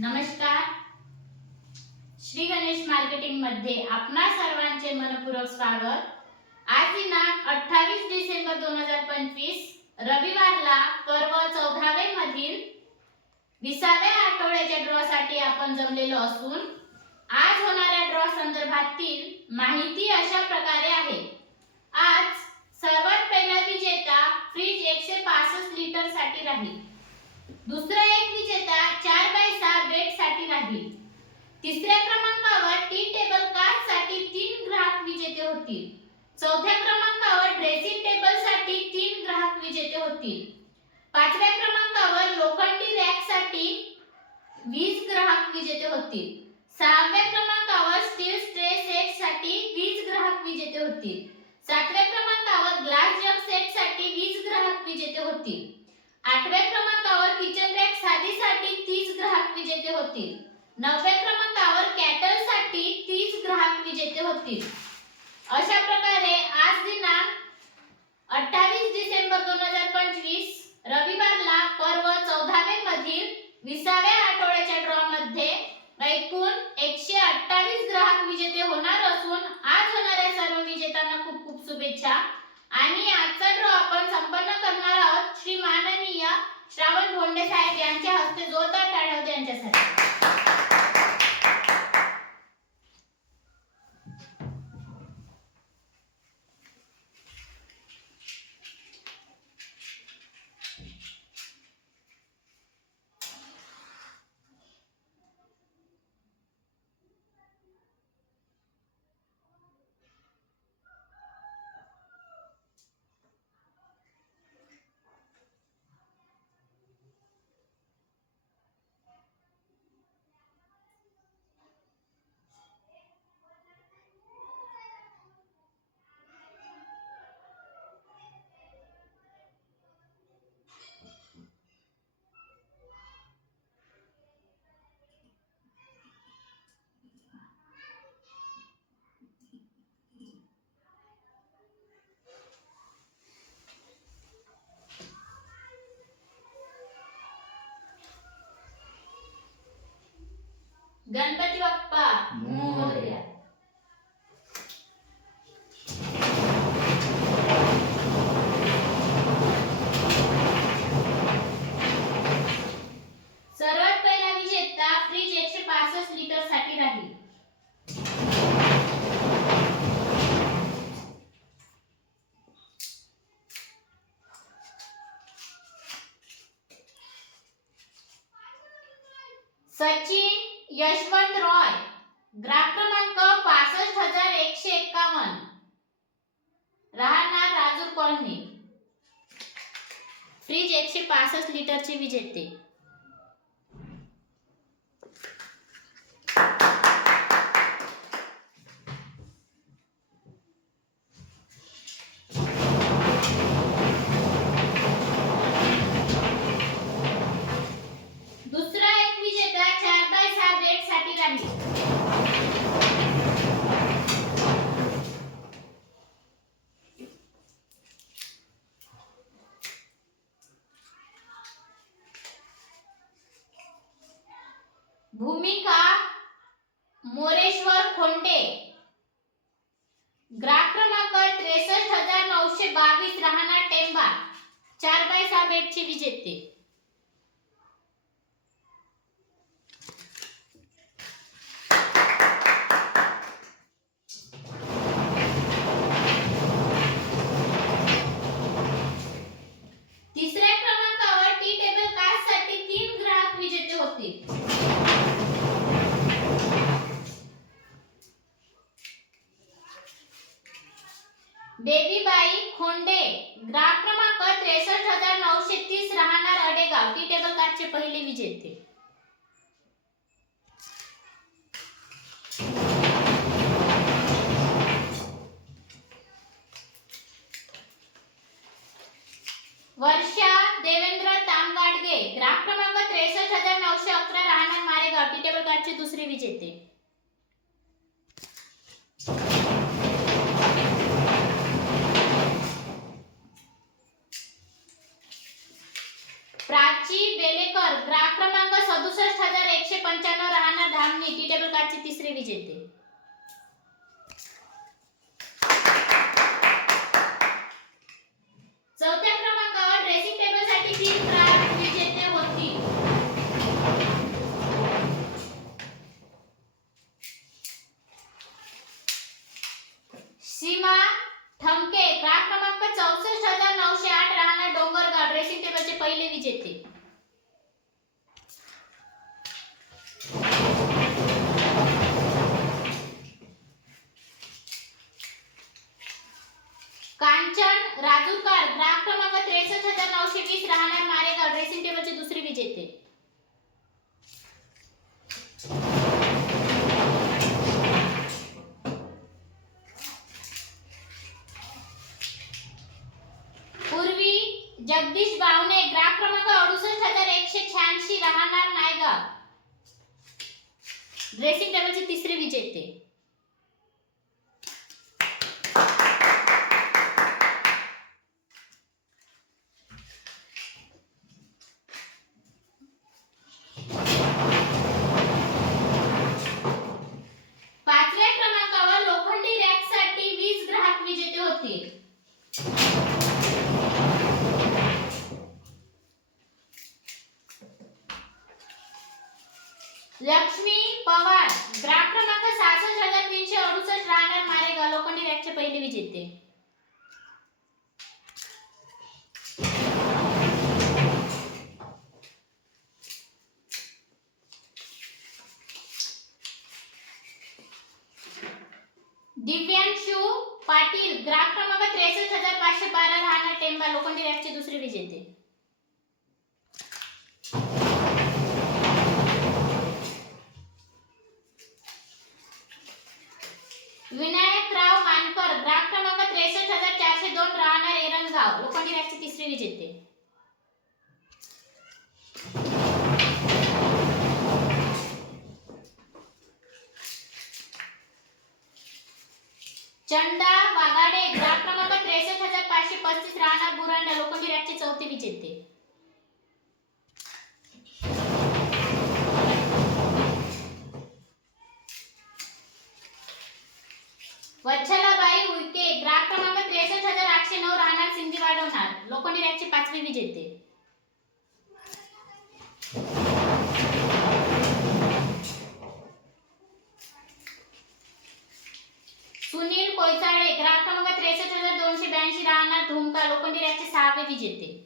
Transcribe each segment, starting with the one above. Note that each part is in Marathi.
नमस्कार. श्री गणेश मार्केटिंग मध्ये आपणा सर्वांचे मनपूर्वक स्वागत. आज दिनांक 28 डिसेंबर 2025 रविवारला पर्व 14वे मधील 20व्या आठवड्याच्या ड्रॉ साठी आपण जमलेलो असून आज होणाऱ्या ड्रॉ संदर्भातील माहिती अशा प्रकारे आहे. आज सर्वात पहिला विजेता फ्रीज 165 लिटर साठी राहील. दुसरा एक विजेता 4x6 बेड साठी राहील. तिसऱ्या क्रमांकावर टी टेबल काच साठी 3 ग्राहक विजेते होतील. चौथ्या क्रमांकावर ड्रेसिंग टेबल साठी 3 ग्राहक विजेते होतील. पाचव्या क्रमांकावर लोखंडी रॅक साठी 20 ग्राहक विजेते होतील. सहाव्या क्रमांकावर स्टील ट्रे सेट साठी 20 ग्राहक विजेते होतील. सातव्या क्रमांकावर ग्लास जग सेट साठी 20 ग्राहक विजेते होतील. आठव्या क्रमांकावर किचन रॅक साधीसाठी 30 ग्राहक विजेते होतील. नवव्या क्रमांकावर कॅटल साठी 30 ग्राहक विजेते होतील. अशा प्रकारे आज दिनांक 28 डिसेंबर 2025 रविवारला पर्व 14वे मधील 20व्या आठवड्याच्या ड्रॉ मध्ये एकूण 128 ग्राहक विजेते होणार असून आज होणाऱ्या सर्व विजेत्यांना खूप खूप शुभेच्छा. आणि आजचा ड्रॉ आपण संपन्न करणार आहोत श्री माननीय श्रावण भोंडे साहेब यांच्या हस्ते. जोरदार टाळ्या होते यांच्यासाठी. गणपती बाप्पा मोरया. सर्वात पहिला विजेता फ्रीज 165 लिटर साठी राहील. सचिन यशवंत रॉय, ग्राहक क्रमांक 65151, राहणार राजूर कॉलनी. फ्रीज 165 लिटरचे विजेते. दुसरा एक विजेता 4x6 बेड साठी राहील. भूमिका मोरेश्वर खोंडे, ग्राहक क्रमांक 63922, राहणार टेंबा, 4x6 बेडचे विजेते. तिसऱ्या क्रमांकावर टी टेबल काच साठी 3 ग्राहक विजेते होतील. बेबीबाई खोंडे, ग्राहक क्रमांक 63930, राहणार अडेगाव, टी टेबल काचचे पहिले विजेते. वर्षा देवेंद्र तामगाडगे, ग्राहक क्रमांक 63911, राहणार मारेगाव, टी टेबल काचचे दुसरे विजेते. प्राची बेलेकर ग्राहक क्रमांक 67,195 राहणार धामणी टी टेबल कार्डचे तिसरे विजेते. चौथ्या क्रमांकावर ड्रेसिंग टेबल साठी 3 ग्राहक विजेते होती. सीमा ठमके ग्राहक क्रमांक 64,908 राहणार डोंगरगाव ड्रेसिंग टेबलचे पहिले विजेते. कांचन राजूरकर ग्राहक क्रमांक 63,920 राहणार मारेगाव ड्रेसिंग टेबलचे दुसरे विजेते. पूर्वी जगदीश बावणे ग्राहक क्रमांक 68,186 राहणार नायगाव ड्रेसिंग टेबलचे तिसरे विजेते. पाचव्या क्रमांकावर लोखंडी रॅकसाठी 20 ग्राहक विजेते होते. लक्ष्मी पवार ग्राहक क्रमांक 66,368 राहणार मारेगाव लोखंडी रॅकचे पहिले विजेते. दिव्यांशू पाटील ग्राहक क्रमांक 63,512 राहणार टेंबा लोखंडी रॅकचे दुसरे विजेते. विनायकराव मानकर ग्राहक क्रमांक 63,402 राहणार एरंगाव लोखंडी रॅकचे तिसरे विजेते. चंदा वागाडे ग्राहक क्रमांक 63,535 राहणार बुरांडा लोखंडी रॅकचे चौथे विजेते. वच्छलाबाई उईके ग्राहक क्रमांक 63,809 राहणार सिंधी वाढवणार लोखंडी रॅकचे पाचवे विजेते. सुनील कोयचाडे ग्राहक क्रमांक 63,282 राहणार धुमका लोखंडी रॅकचे सहावे विजेते.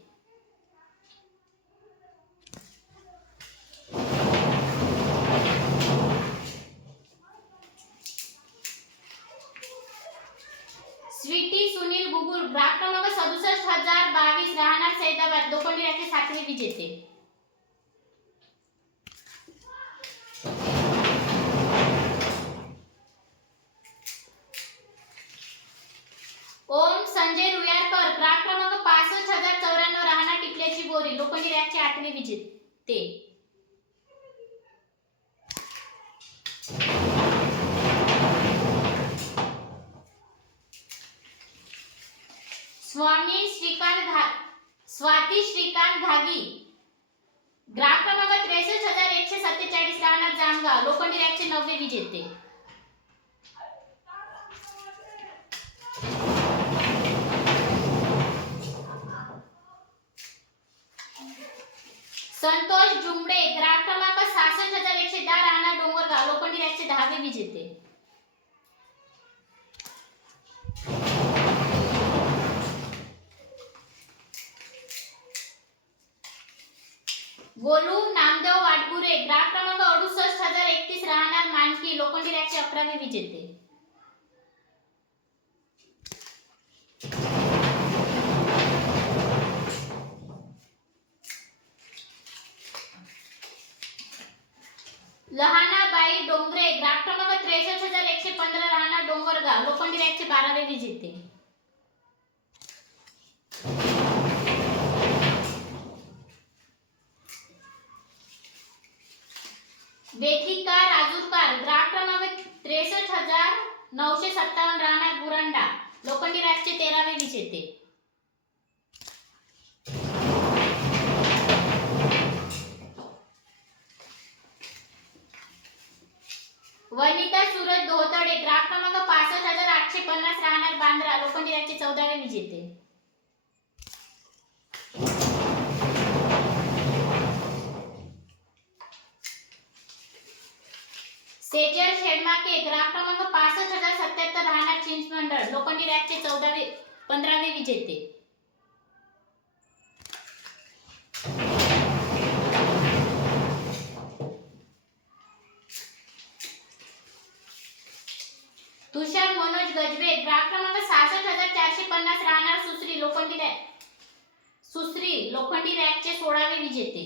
स्वीटी सुनील गुगुल ग्राहक क्रमांक 67,022 राहणार सैदाबाद लोखंडी रॅकचे सातवे विजेते. ओम संजय रुयारकर ग्राहक क्रमांक 65,094 राहणार टिकल्याची बोरी लोखंडी रॅकचे आठवे विजेते. स्वाती श्रीकांत घागी ग्राहक क्रमांक 63,147 राहणार जामगाव लोखंडी रॅकचे नववे विजेते. संतोष जुमडे ग्राहक क्रमांक 66,110 राहणार डोंगरगाव लोखंडी रॅकचे दहावे विजेते. गोलू नामदेव वाटगुरे ग्राहक क्रमांक 68,031 राहणार मानकी लोखंडी रॅकचे 11वे विजेते. लहानाबाई डोंगरे ग्राहक क्रमांक 63,115 राहणार डोंगरगाव लोखंडी रॅकचे 12वे विजेते. वेदिका राजूरकर ग्राहक क्रमांक 63,957 राहणार बुरांडा लोखंडी रॅकचे 13वे विजेते. विजेते. सेजल शेडमाके ग्राहक क्रमांक 65,077 राहणार चिंचमंडळ लोखंडी रॅकचे 15वे विजेते. तुषार मनोज गजबे ग्राहक क्रमांक 66,450 राहणार सुसरी लोखंडी रॅकचे 16वे विजेते.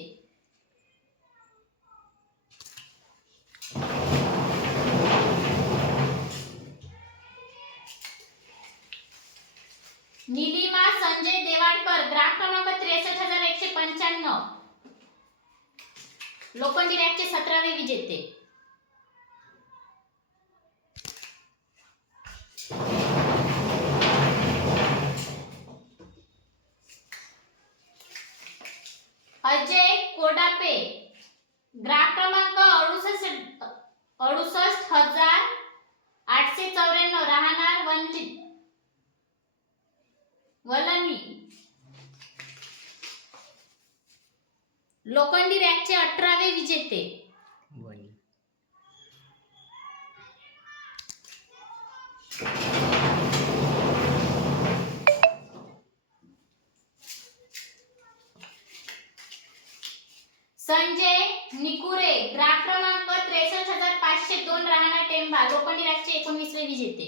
नीलिमा संजय देवाडकर ग्राहक क्रमांक 63,195 लोखंडी रॅकचे 17वे विजेते. अजय कोडापे ग्राहक क्रमांक 68,894 राहणार वलनी लोखंडी रॅकचे 18वे विजेते. संजय निकुरे ग्राहक क्रमांक 63,502 राहणार टेंबा लोखंडी रॅकचे 19वे विजेते.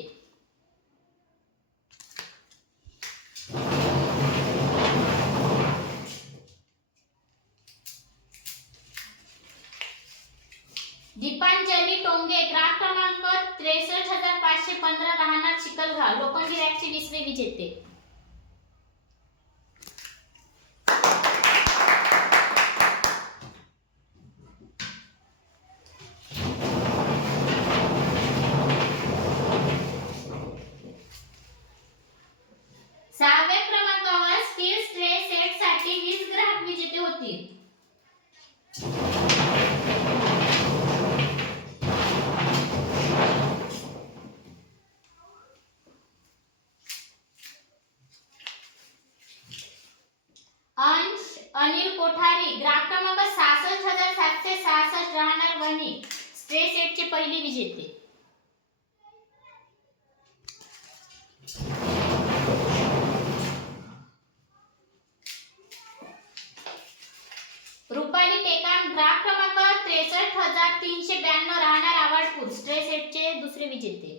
दीपांजली टोंगे ग्राहक क्रमांक 63,515 राहणार चिखलगाव लोखंडी रॅकचे 20वे विजेते. सहाव्या क्रमांकावर स्टील ट्रे सेट साठी 20 ग्राहक विजेते होतील. अंश अनिल कोठारी ग्राहक क्रमांक 66,766 राहणार वणी स्ट्रे सेटचे पहिले विजेते. रुपाली टेकाम ग्राहक क्रमांक 63,392 राहणार आवाडपूर स्ट्रे सेटचे 2रे विजेते.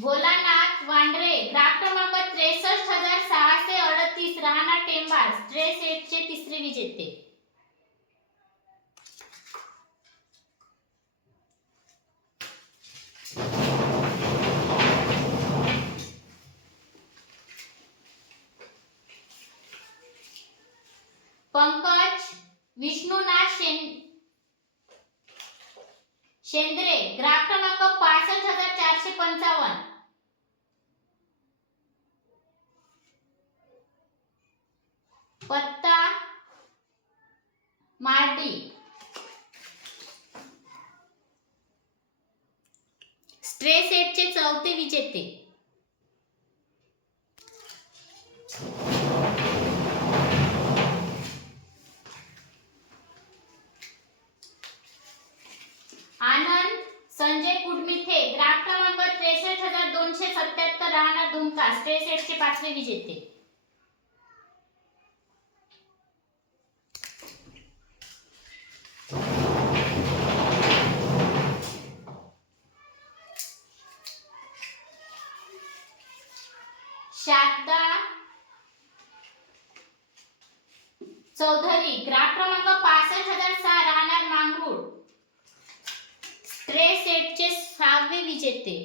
भोलानाथ वांड्रे ग्राहक क्रमांक 63,638 राहणार टेंबा स्ट्रे सेटचे 3रे विजेते. पंकज विष्णुनाथ शेंद्रे ग्राहक क्रमांक 65,455 पत्ता मार्डी स्ट्रे सेटचे 4थे विजेते. आनंद संजय कुडमिथे ग्राहक क्रमांक 63,277 राहणार दुमका स्ट्रे सेटचे 5वे विजेते. शारदा चौधरी ग्राहक क्रमांक 65,006 राहणार मांगरूळ स्ट्रे सेटचे 6वे विजेते.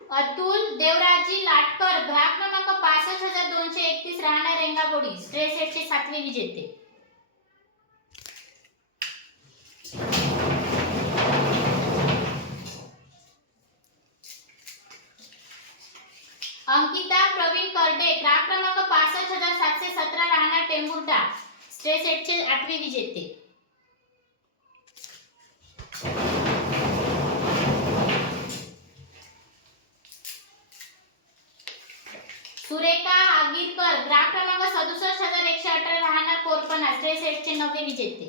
अतुल देवराजी लाटकर ग्राहक क्रमांक 65,231 राहणार रेंगाबोडी स्ट्रे सेटचे 7वे विजेते. अंकिता प्रवीण करडे ग्राहक क्रमांक 65717 राहणार टेंभुर्णा स्टे सेटचे 8वे विजेते. सुरेखा आगीरकर ग्राहक क्रमांक 67118 राहणार कोरपणा स्टे सेटचे 9वे विजेते.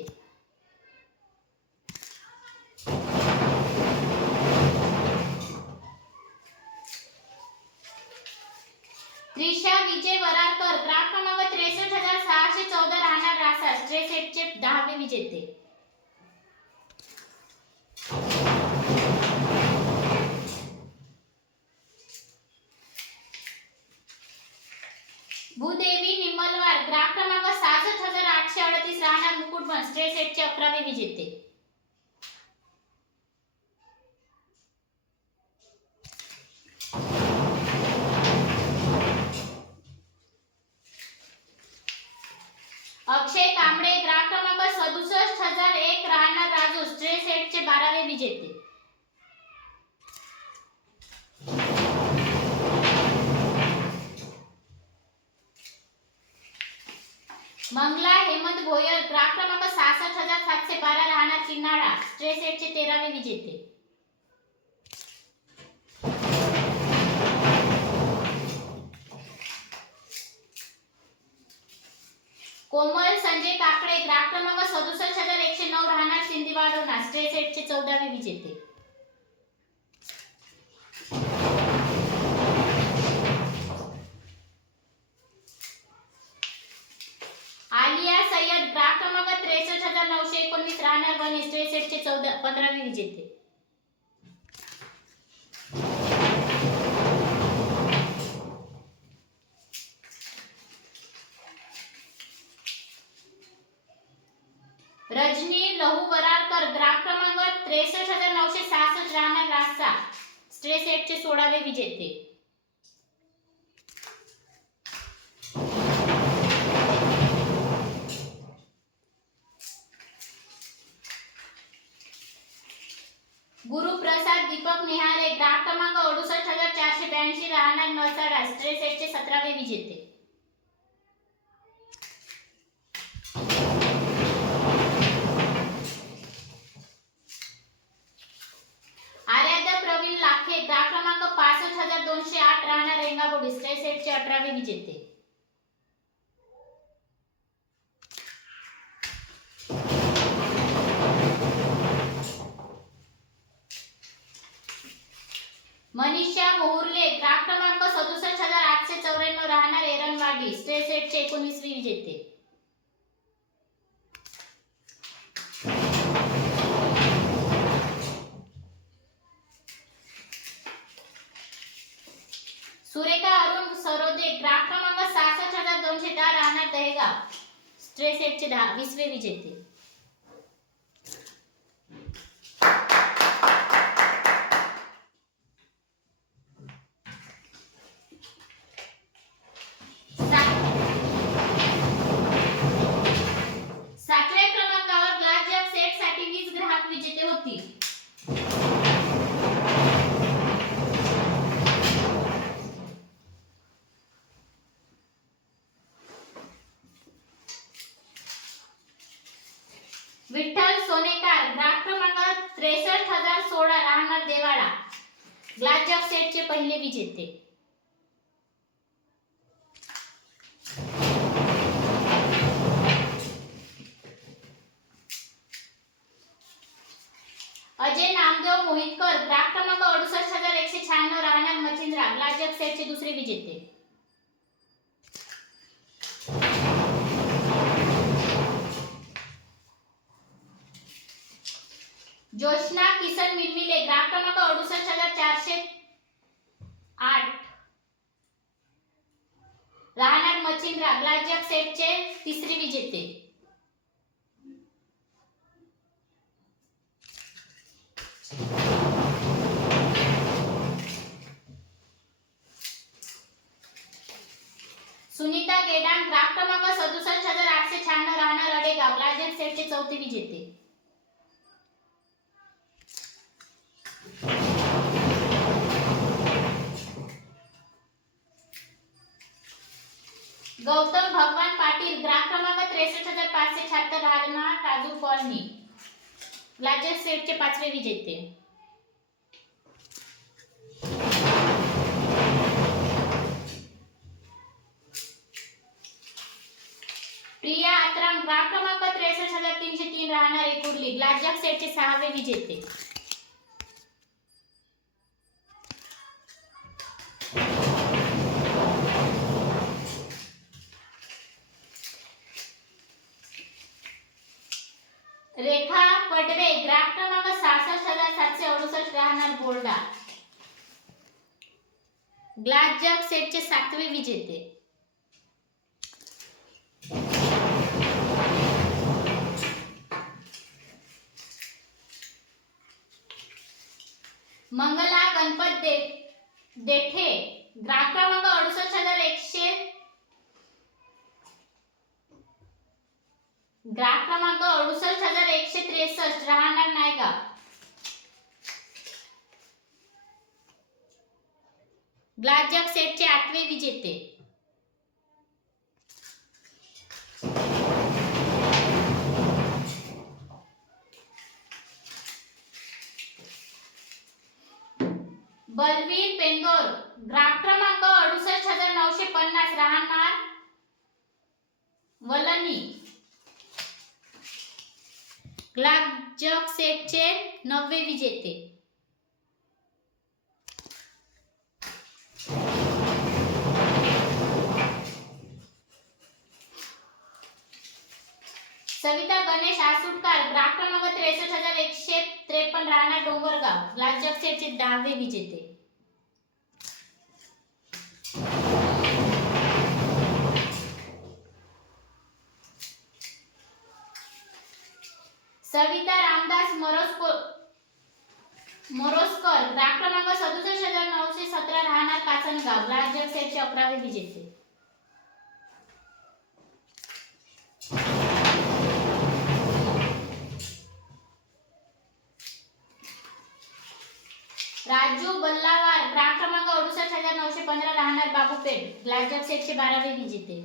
त्रिशा विजय वरारकर ग्राहक क्रमांक 63614 राहणार रासा स्ट्रे सेटचे 10वे विजेते. भूदेवी निमलवार ग्राहक क्रमांक 66838 राहणार मुकुटबन स्ट्रे सेटचे 11वे विजेते. अक्षय कांबळे ग्राहक क्रमांक 67001 राहणार राजू स्ट्रे सेटचे 12वे विजेते. मंगला हेमंत भोयर ग्राहक क्रमांक 66712 राहणार चिन्हाळा स्ट्रे सेटचे 13वे विजेते. कोमल संजय काकडे ग्राहक क्रमांक 67109 राहणार सिंधीवाडोना स्ट्रे सेटचे 14वे विजेते. आलिया सय्यद ग्राहक क्रमांक 63919 राहणार बनी स्ट्रे सेटचे 15वे विजेते. रजनी लहू वरारकर ग्राहक क्रमांक 63966 राहणार रासा स्ट्रे सेटचे 16वे विजेते. गुरुप्रसाद दीपक निहारे ग्राहक क्रमांक 68482 राहणार नळसाडा स्ट्रे सेटचे 17वे विजेते. ग्राहक क्रमांक 65208 राहणार रेंगाबोडी स्टे सेटचे 18वे विजेते. मनीषा मोहुर्ले ग्राहक क्रमांक 67894 राहणार एरनवाडी स्टे सेटचे 19वे विजेते. सुरेखा अरुण सरोदे ग्राहक क्रमांक 66210 राहणार दहेगाव स्ट्रे सेटचे 20वे विजेते. सातव्या क्रमांकावर ग्लास जग सेट साठी 20 ग्राहक विजेते होतील. विठ्ठल सोनेकार ग्राहक क्रमांक 63016 राहणार देवाळा ग्लास जग सेटचे पहिले विजेते. अजय नामदेव मोहितकर ग्राहक क्रमांक 68196 राहणार मचिंद्रा ग्लास जग सेटचे 2रे विजेते. जोशना किसन मिलमिले ग्राहक क्रमांक 68408 राहणार मचिंद्रा ग्लास जग सेटचे 3रे विजेते. सुनीता गेडाम ग्राहक क्रमांक 67896 राहणार अडेगाव ग्लास जग सेटचे 4थे विजेते. गौतम भगवान पाटील ग्राहक क्रमांक 63,576 राहणार राजू कॉलनी ग्लासजग सेटचे 5वे विजेते. प्रिया आत्राम ग्राहक क्रमांक 63,303 राहणार एकुर्ली ग्लासजग सेटचे 6वे विजेते. रेखा पडवे ग्राहक क्रमांक 66,768 राहणार बोर्डा ग्लासजग सेटचे 7वे विजेते. मंगला गणपत देठे ग्राहक क्रमांक 68,100 ग्राहक क्रमांक 68,163 राहणार नायगाव ग्लासजग सेटचे 8वे विजेते. बलवीर पेंदोर ग्राहक क्रमांक 68,950 राहणार वलनी ग्लासजग सेटचे 9वे विजेते. सविता गणेश आसुटकर ग्राहक क्रमांक 63,153 राहणार डोंगरगाव ग्लासजग सेटचे 10वे विजेते. सविता रामदास मोरोस्कर ग्राहक क्रमांक 67,917 राहणार काचनगाव ग्लासजग सेटचे 11वे विजेते. राजू बल्लावार ग्राहक क्रमांक 68,915 राहणार बाबूपेठ ग्लासजग सेटचे 12वे विजेते.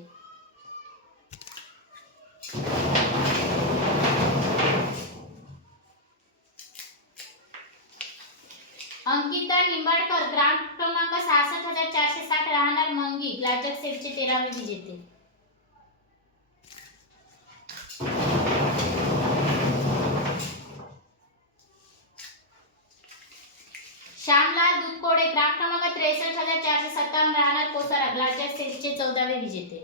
अंकिता निंबाडकर ग्राहक क्रमांक 66,460 राहणार मंगी ग्लासजग सेटचे 13वे विजेते. श्यामलाल दुधकोडे ग्राहक क्रमांक 63,457 राहणार कोसारा ग्लासजग सेटचे 14वे विजेते.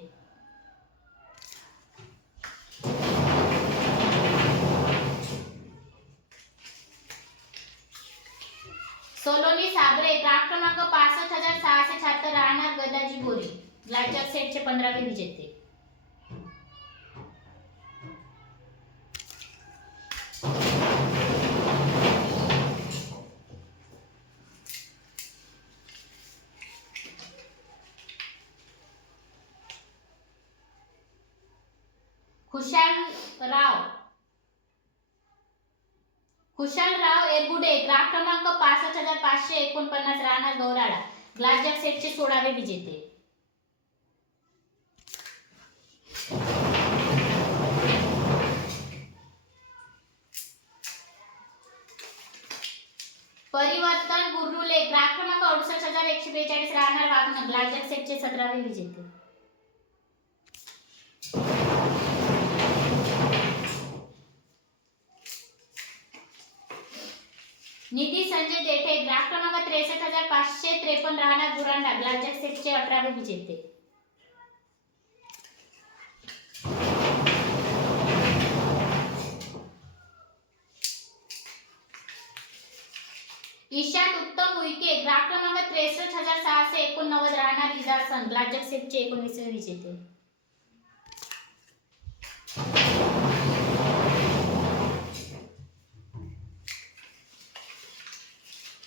सोलोनी साबरे ग्राहक क्रमांक 65,676 राहणार गदाजी बोरी ग्लासजग सेटचे 15वे विजेते. खुशालराव एरगुडे ग्राहक क्रमांक 65,549 राहणार गौराडा ग्लासजग सेटचे 16वे विजेते. परिवर्तन गुरुले ग्राहक क्रमांक 68,142 राहणार वागणं ग्लासजग सेटचे 17वे विजेते. निधी संजय देठे ग्राहक क्रमांक 63,553 राहणार बुरांडा ग्लासजग सेटचे 18वे विजेते. ईशान उत्तम उईके ग्राहक क्रमांक 63,689 राहणार इजारसन ग्लासजग सेटचे 19वे विजेते.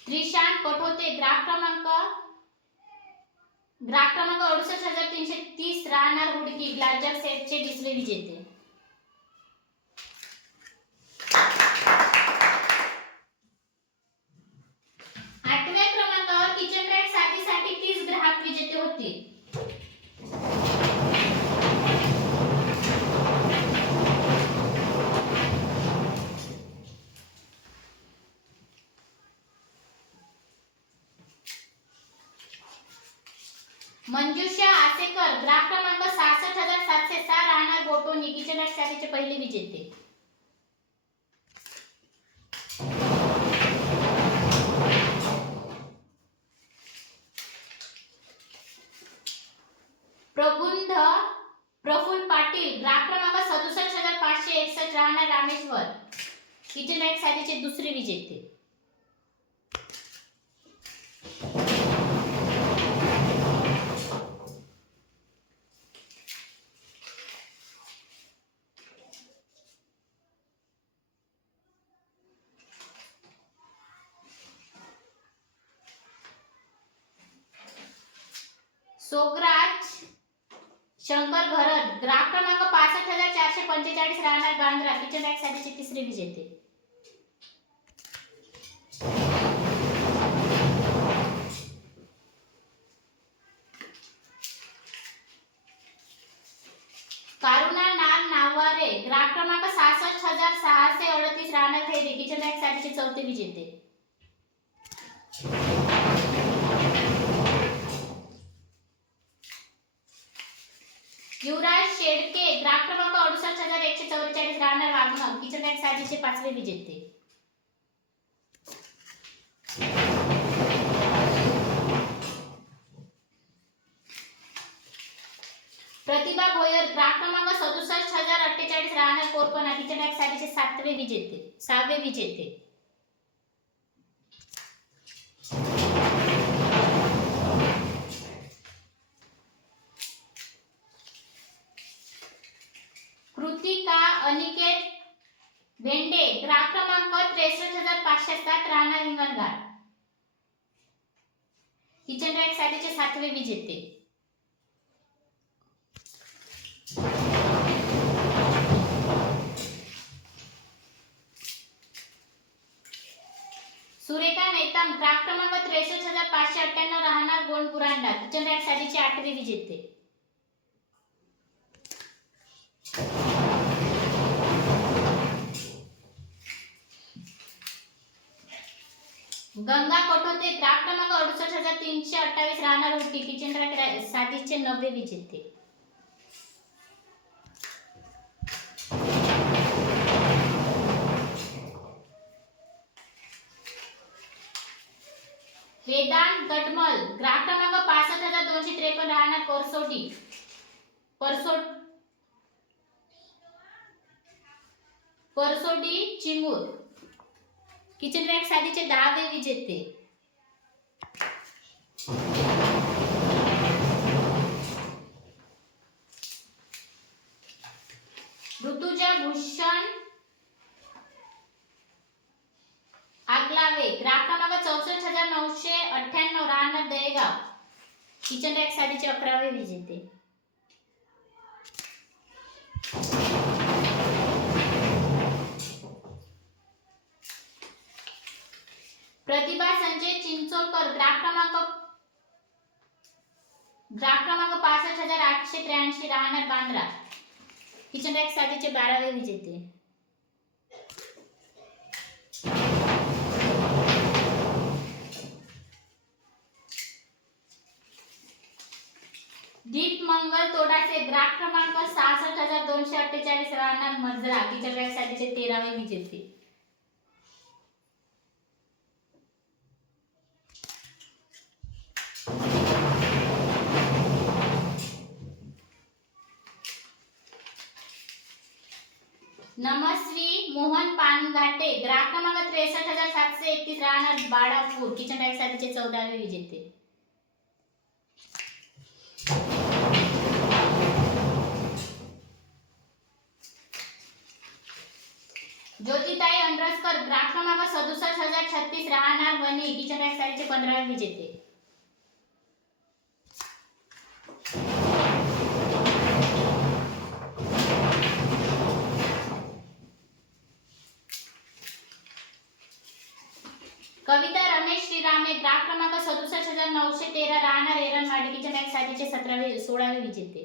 त्रिशांत कठोते ग्राहक क्रमांक 68,330 राहणार हुडकी ग्लासजग सेटचे 20वे विजेते. किचन रॅक साथीसाठी 30 ग्राहक विजेते होते. मंजुषा आसेकर ग्राफ क्रमांक 66706 राहणार बोटोनी किचन रॅक साडीचे पहिले विजेते. प्रफुल्ल पाटील ग्राफ क्रमांक 67561 राहणार रामेश्वर किचन रॅक साडीचे दुसरे विजेते. सोगराज शंकर घरत ग्राफ क्रमांक 65445 राहणार बांद्रा किचन रॅक साडीचे तिसरे विजेते. कारुणा नाल नावारे ग्राफ क्रमांक 66638 राहणार खैरे किचन रॅक साडीचे चौथे विजेते. युवराज शेडके ग्राफ क्रमांक 68144 राहणार वाघनर किचन रॅक साडीचे पाचवे विजेते. प्रतिभा भोयर ग्राफ क्रमांक 67048 राहणार कोरपणा किचन रॅक साडीचे सहावे विजेते. कृतिका अनिकेत भेंडे ग्राफ क्रमांक 63507 राहणार हिंगणघाट किचन रॅक साडीचे सातवे विजेते. सुरेखा नेतम ग्राफ क्रमांक 63598 राहणार गोंडपुरांडा किचन रॅक साडीचे आठवे विजेते. गंगा कोठोते ग्राफ क्रमांक 68328 राहणार उटी किचन रॅक साडीचे नववे विजेते. वेदांत गडमल ग्राफ क्रमांक 65253 राहणार परसोडी चिमूर किचन रॅक साडीचे 10वे विजेते. ऋतुजा भूषण आगलावे ग्राफ क्रमांक 64998 राहणार दहेगाव किचन रॅक साडीचे 11वे विजेते. प्रतिभा संजय चिंचोलकर ग्राफ क्रमांक 65883 राहणार बांद्रा किचन रॅक साडीचे 12वे विजेते. दीप मंगल तोडाचे ग्राफ क्रमांक 66248 राहणार मजरा किचन रॅक साडीचे 13वे विजेते. नमस्वी मोहन पानघाटे ग्राफ क्रमांक 63731 राहणार बाळापूर किचन रॅक साडीचे 14वे विजेते. ज्योतिताई अंड्रस्कर ग्राफ क्रमांक 67036 राहणार वणी किचन रॅक साडीचे 15वे विजेते. कविता रमेश श्रीरामे ग्राफ क्रमांक 67913 राहणार एरनवाडी किचन रॅक साडीचे 16वे विजेते.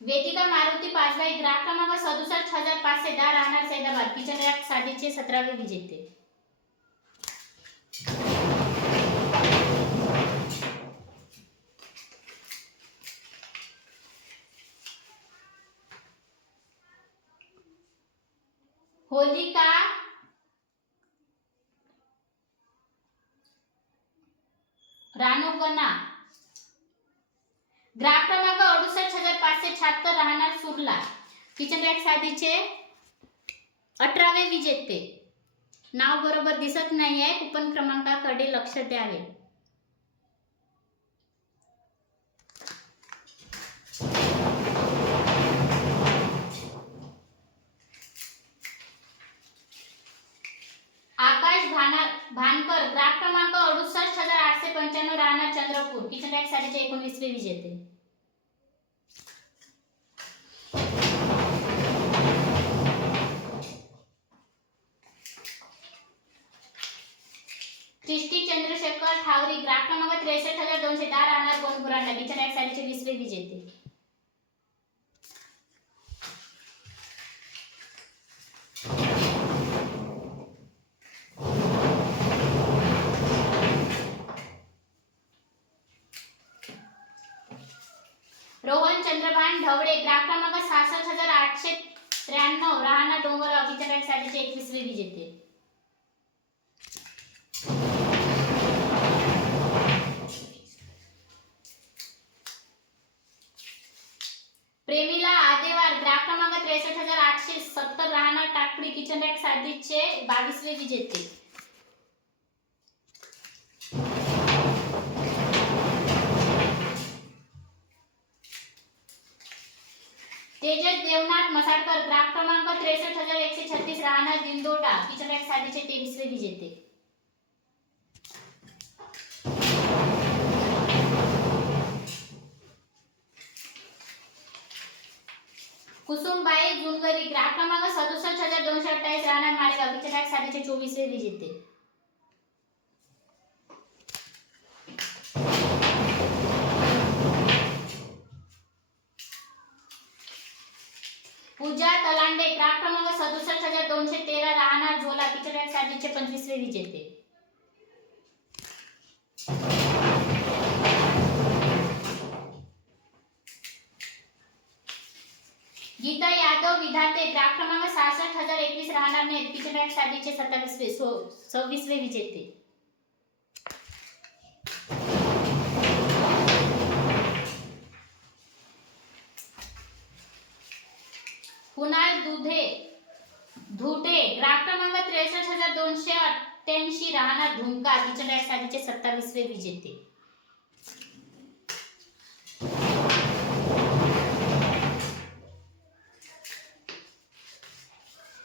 वेदिका मारुती पाचबाई ग्राहक क्रमांक 67,510 राहणार सैदाबाद किचन रॅक साडीचे 17वे विजेते. होलिका रानोकना ग्राहक क्रमांक 68,576 राहणार सुरला किचन रॅक साडीचे 18वे विजेते. नाव बरोबर दिसत नाहीये, कुपन क्रमांकाकडे लक्ष द्यावे. आकाश भानकर ग्राहक क्रमांक 68,895 राहणार चंद्रपूर किचन रॅक साडीचे 19वे विजेते. सृष्टी चंद्रशेखर ठावरी ग्राहक क्रमांक 63,210 राहणार गोंदपुरांना किचन रॅक साडीचे 20वे विजेते. रोहन चंद्रभान ढवळे ग्राहक क्रमांक 66,893 राहणार डोंगरगाव किचन रॅक साडीचे 21वे विजेते. प्रेमिला आदेवार ग्राहक क्रमांक 63,870 राहणार टाकळी किचन रॅक साडीचे 22वे विजेते. तेजस देवनाथ मसाडकर ग्राहक क्रमांक 63,136 राहणार दिंडोडा किचन रॅक साडीचे 23वे विजेते. कुसुमबाई जुनगरी ग्राहक क्रमांक 67,228 राहणार मारेगाव किचन रॅक साडीचे 24वे विजेते. पूजा तलांडे ग्राहक क्रमांक 67,213 राहणार झोला किचन रॅक साडीचे 25वे विजेते. गीता यादव विधाते ग्राहक क्रमांक 66,021 राहणार नेत किचन रॅक साडीचे 26वे विजेते. कुणाल धुटे ग्राहक क्रमांक 63,288 राहणार धुमका किचन रॅक साडीचे 27वे विजेते.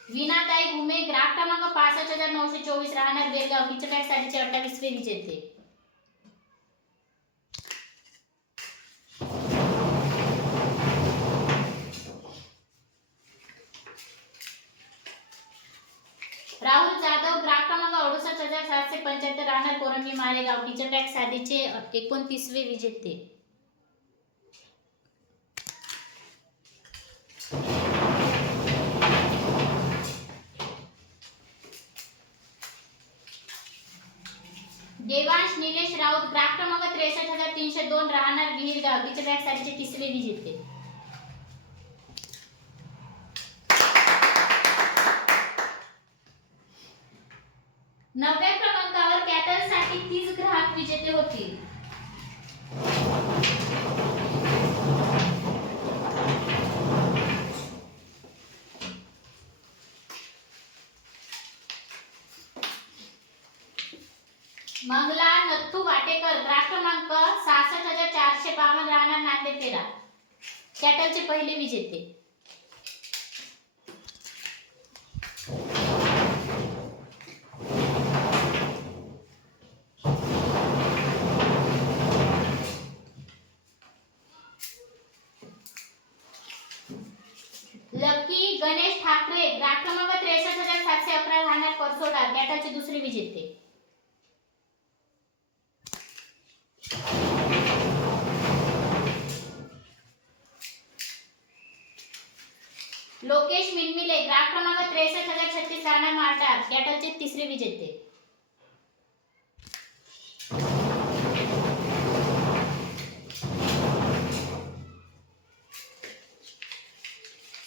वीणाताई घुमे ग्राहक क्रमांक 65,924 राहणार बेलगाव किचन रॅक साडीचे 28वे विजेते. राहुल जाधव ग्राहक क्रमांक 68,775 राहणार कोरंबी मारेगाव किचन रॅक साडीचे 29वे विजेते. देवांश निलेश राऊत ग्राहक क्रमांक 63,302 राहणार विहीरगाव किचन रॅक साडीचे 30वे विजेते. नवव्या क्रमांकावर कॅटल साठी 30 ग्राहक विजेते होतील. मंगला नथू वाटेकर ग्राहक क्रमांक 66,452 राहणार नांदेपेरा कॅटलचे पहिले विजेते. लकी गणेश ठाकरे ग्राहक क्रमांक 63,711 राहणार परसोडा कॅटलचे दुसरे विजेते. बोदार कॅटलचे तिसरे विजेते.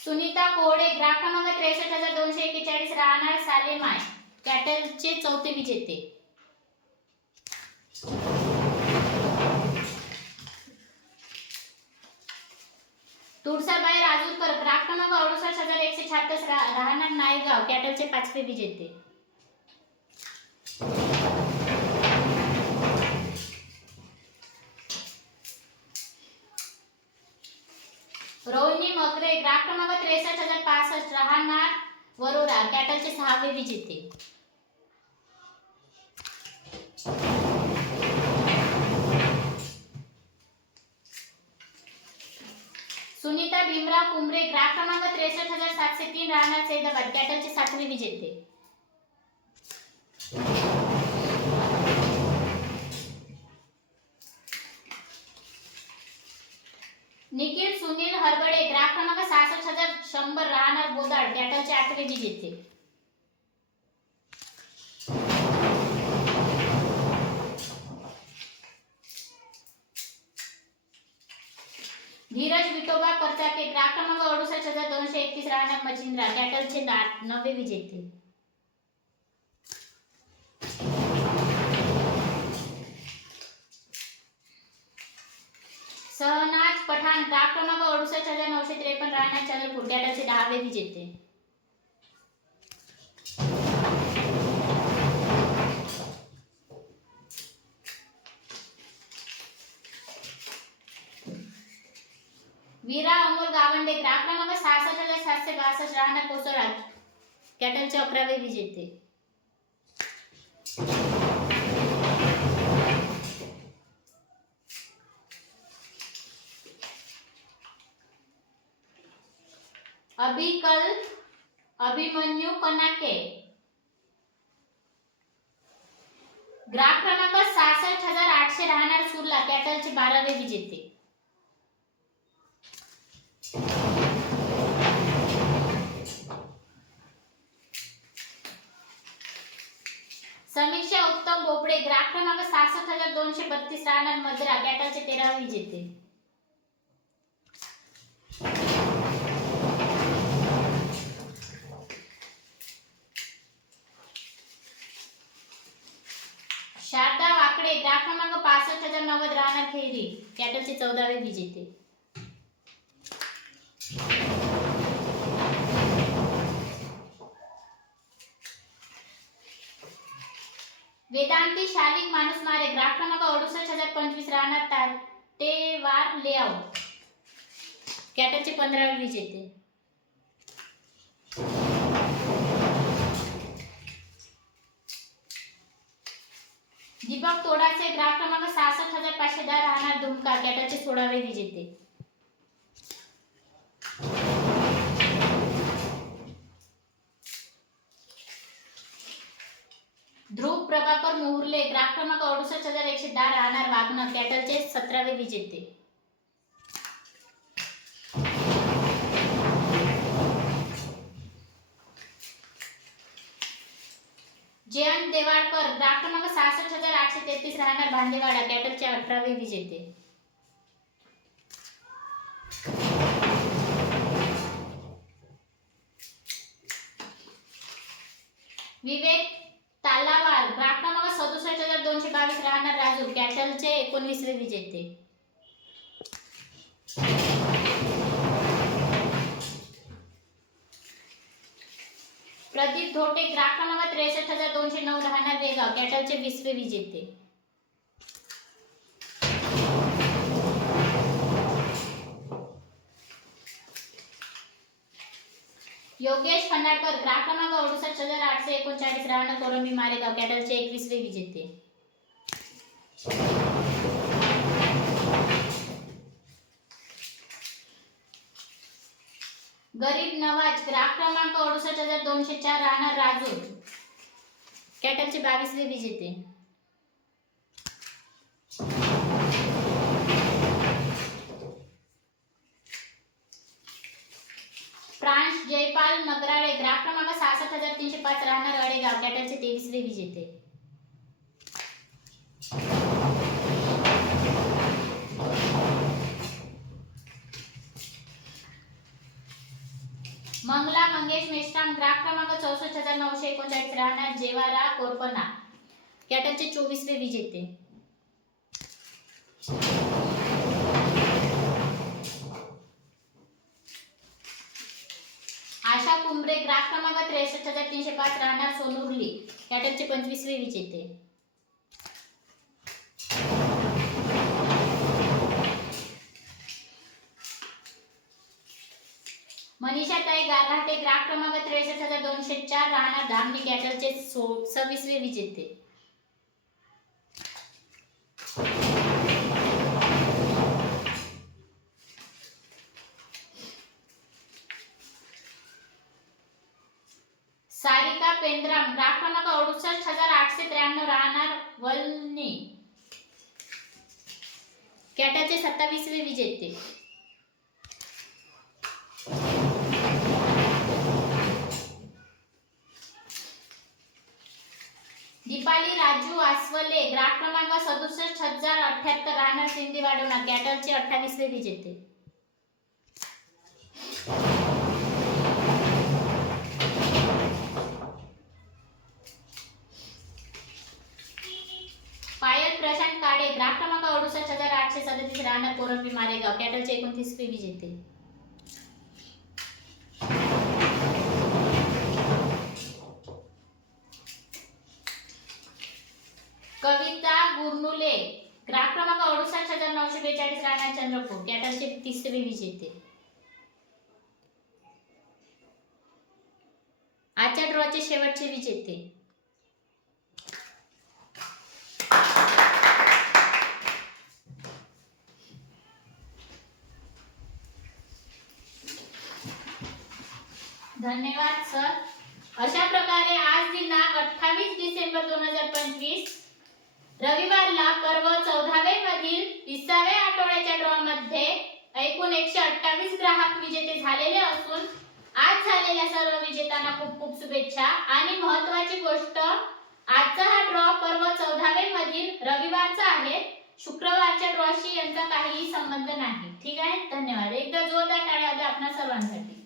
सुनीता कोहडे ग्राफ क्रमांक 63,241 राहणार सालेमाय कॅटलचे चौथे विजेते. तुळसाबाई राजूरकर ग्राफ क्रमांक 68,176 राहणार नायगाव कॅटलचे पाचवे विजेते. रोहिणी मकरे ग्राफ क्रमांक 63,065 राहणार वरोरा कॅटलचे सहावे विजेते. सुनीता भीमराव कुंबरे ग्राफ क्रमांक 63,703 राहणार सैदाबाद कॅटलचे सातवे विजेते. निखिल सुनील हरबडे ग्राफ क्रमांक 66,100 राहणार बोदाड कॅटलचे आठवे विजेते. धीरज विठोबा परचाके ग्राफ क्रमांक 68,231 राहणार मचिंद्रा कॅटलचे नववे विजेते. सहनाज पठाण ग्राफ क्रमांक 68,953 राहणार चंद्रपूर कॅटलचे 10वे विजेते. वीरा अमोल गावंडे ग्राफ क्रमांक 66,762 राहणार कोसरा कॅटलचे 11वे विजेते. अभिमन्यू कनाके ग्राफ क्रमांक 66,800 राहणार सुरला कॅटलचे 12वे विजेते. समीक्षा उत्तम बोबडे ग्राफ क्रमांक 66,232 राहणार मद्रा कॅटलचे 13वे विजेते. शारदा वाकडे ग्राफ क्रमांक 65,090 राहणार खेरी कॅटलचे 14वे विजेते. वेदांती शालिक मानुसमारे ग्राफ क्रमांक 68,025 राहणार ताटेवार लेआउट कॅटलचे 15वे विजेते. दीपक तोडाचे ग्राफ क्रमांक 66,510 राहणार दुमका कॅटलचे 16वे विजेते. ध्रुव प्रभाकर मोहुर्ले ग्राफ क्रमांक 68,110 राहणार वागणं कॅटलचे 17वे विजेते. जयंत देवाळकर ग्राफ क्रमांक 66,833 राहणार भांदेवाडा कॅटलचे 18वे विजेते. विवेक तालावाल ग्राफ क्रमांक 67,222 राहणार राजूर कॅटलचे 19वे विजेते. प्रदीप धोटे ग्राफ क्रमांक 63,209 राहणार वेगाव कॅटलचे 20वे विजेते. योगेश फंडाळकर ग्राफ क्रमांक 68,839 राहणार कोरंबी मारेगाव कॅटलचे 21वे विजेते. गरीब नवाज ग्राफ क्रमांक 68,204 राहणार राजूर कॅटलचे 22वे विजेते. प्रांश जयपाल नगराळे ग्राफ क्रमांक 66,305 राहणार अडेगाव कॅटलचे 23वे विजेते. मंगला मंगेश मेश्राम ग्राहक क्रमांक 64,939 राहणार जेवारा कोरपना कॅटलचे 24वे विजेते. आशा कुंभरे ग्राहक क्रमांक 63,305 राहणार सोनुर्ली कॅटलचे 25वे विजेते. मनीषा ताई गारहाटे ग्राहक क्रमांक 63,204 राहणार धामणी कॅटलचे 26वे विजेते. सारिका पेंद्राम ग्राहक क्रमांक 68,893 राहणार वलनी कॅटलचे 27वे विजेते. दीपाली राजू आसवले ग्राहक क्रमांक 67,078 राहणार सिंदीवाडोना कॅटलचे 28वे विजेते. पायल प्रशांत काडे ग्राहक क्रमांक 68,837 राहणार कोरंबी मारेगाव कॅटलचे 29वे विजेते. कविता गुरनुले ग्राहक क्रमांक 68,942 राहणार चंद्रपूर कॅटलचे 30वे विजेते. आजच्या ड्रॉचे शेवटचे विजेते. धन्यवाद सर. अशा प्रकारे आज दिनांक 28 डिसेंबर 2025 रविवारला पर्व 14वे मधील 20व्या आठवड्याच्या ड्रॉ मध्ये एकूण 128 ग्राहक विजेते झालेले असून आज झालेल्या सर्व विजेत्यांना खूप खूप शुभेच्छा. आणि महत्त्वाची गोष्ट, आजचा हा ड्रॉ पर्व 14वे मधील रविवारचा आहे. शुक्रवारच्या ड्रॉशी यांचा काहीही संबंध नाही. ठीक आहे. धन्यवाद. एकदा जोरदार टाळ्या द्या आपणा सर्वांसाठी.